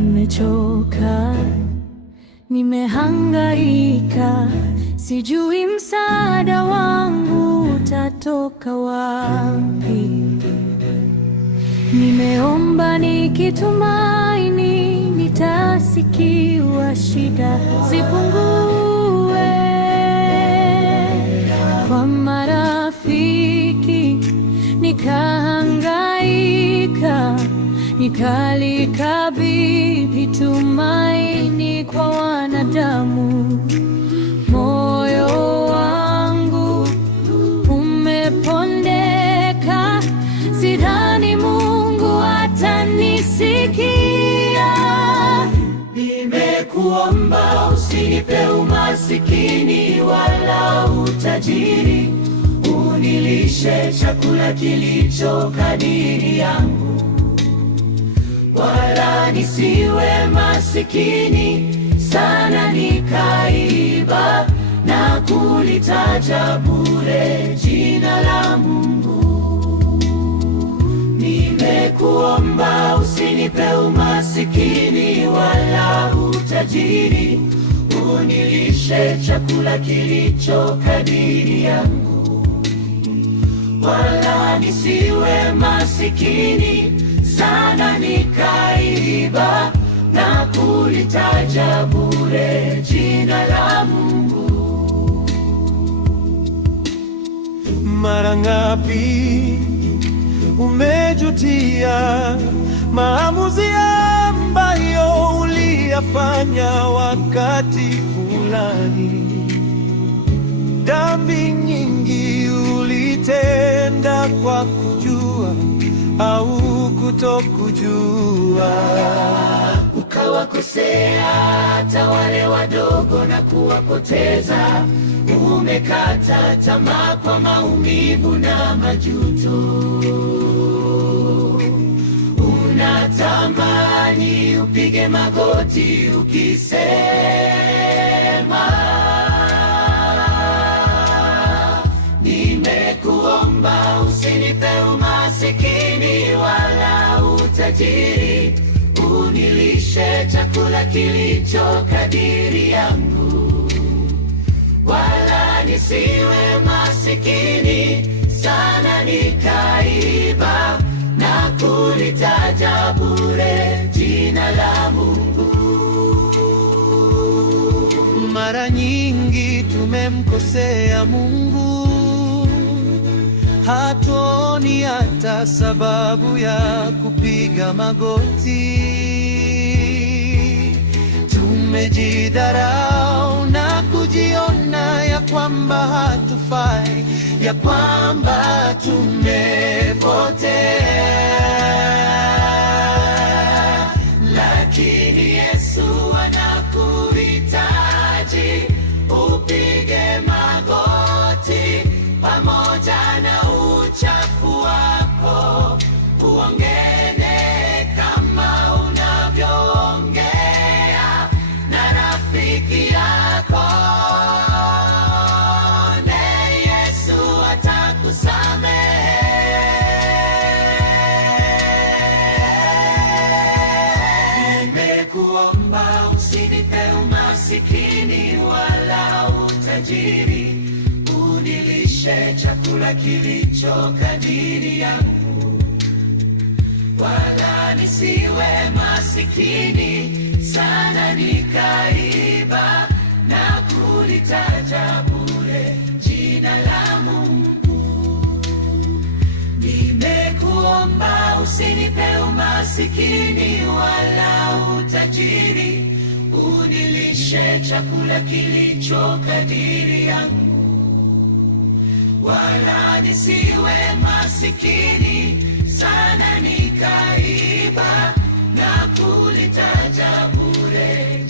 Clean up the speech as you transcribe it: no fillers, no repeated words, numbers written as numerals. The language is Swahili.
Nimechoka, nimehangaika, sijui msaada wangu utatoka wapi. Nimeomba nikitumaini nitasikiwa, shida zipungue. Kwa marafiki nikahangaika, nikalikabidhi tumaini kwa wanadamu. Moyo wangu umepondeka, sidhani Mungu atanisikia. Nimekuomba usinipe umasikini wala utajiri, unilishe chakula kilicho kadiri yangu, wala nisiwe masikini sana nikaiba na kulitaja bure jina la Mungu. Nimekuomba usinipe umasikini wala utajiri, unilishe chakula kilicho kadiri yangu, wala nisiwe masikini sana nikaiba na kulitaja bure jina la Mungu. Mara ngapi umejutia maamuzi ambayo uliyafanya wakati fulani? Dhambi nyingi ulitenda kwa kujua au kutokujua, ukawakosea hata wale wadogo na kuwapoteza. Umekata tamaa kwa maumivu na majuto, unatamani upige magoti ukisema, nimekuomba usinipe umasikini wala utajiri, unilishe chakula kilicho kadiri yangu, wala nisiwe masikini sana nikaiba na kulitaja bure jina la Mungu. Mara nyingi tumemkosea Mungu, hatuoni hata sababu ya kupiga magoti. Tumejidharau na kujiona ya kwamba hatufai, ya kwamba tumepotea. Lakini Yesu anakuhitaji upige magoti, pamoja na uchafu wako uongee kama unavyoongea na rafiki yako. Yesu atakusamehe. Nimekuomba usinipe umasikini wala utajiri, unilishe chakula kilicho kadiri yangu, wala nisiwe masikini sana nikaiba na kulitaja bure jina la Mungu. Nimekuomba usinipe umasikini wala utajiri, unilishe chakula kilicho kadiri yangu, wala nisiwe masikini sana nikaiba na kulitaja bure.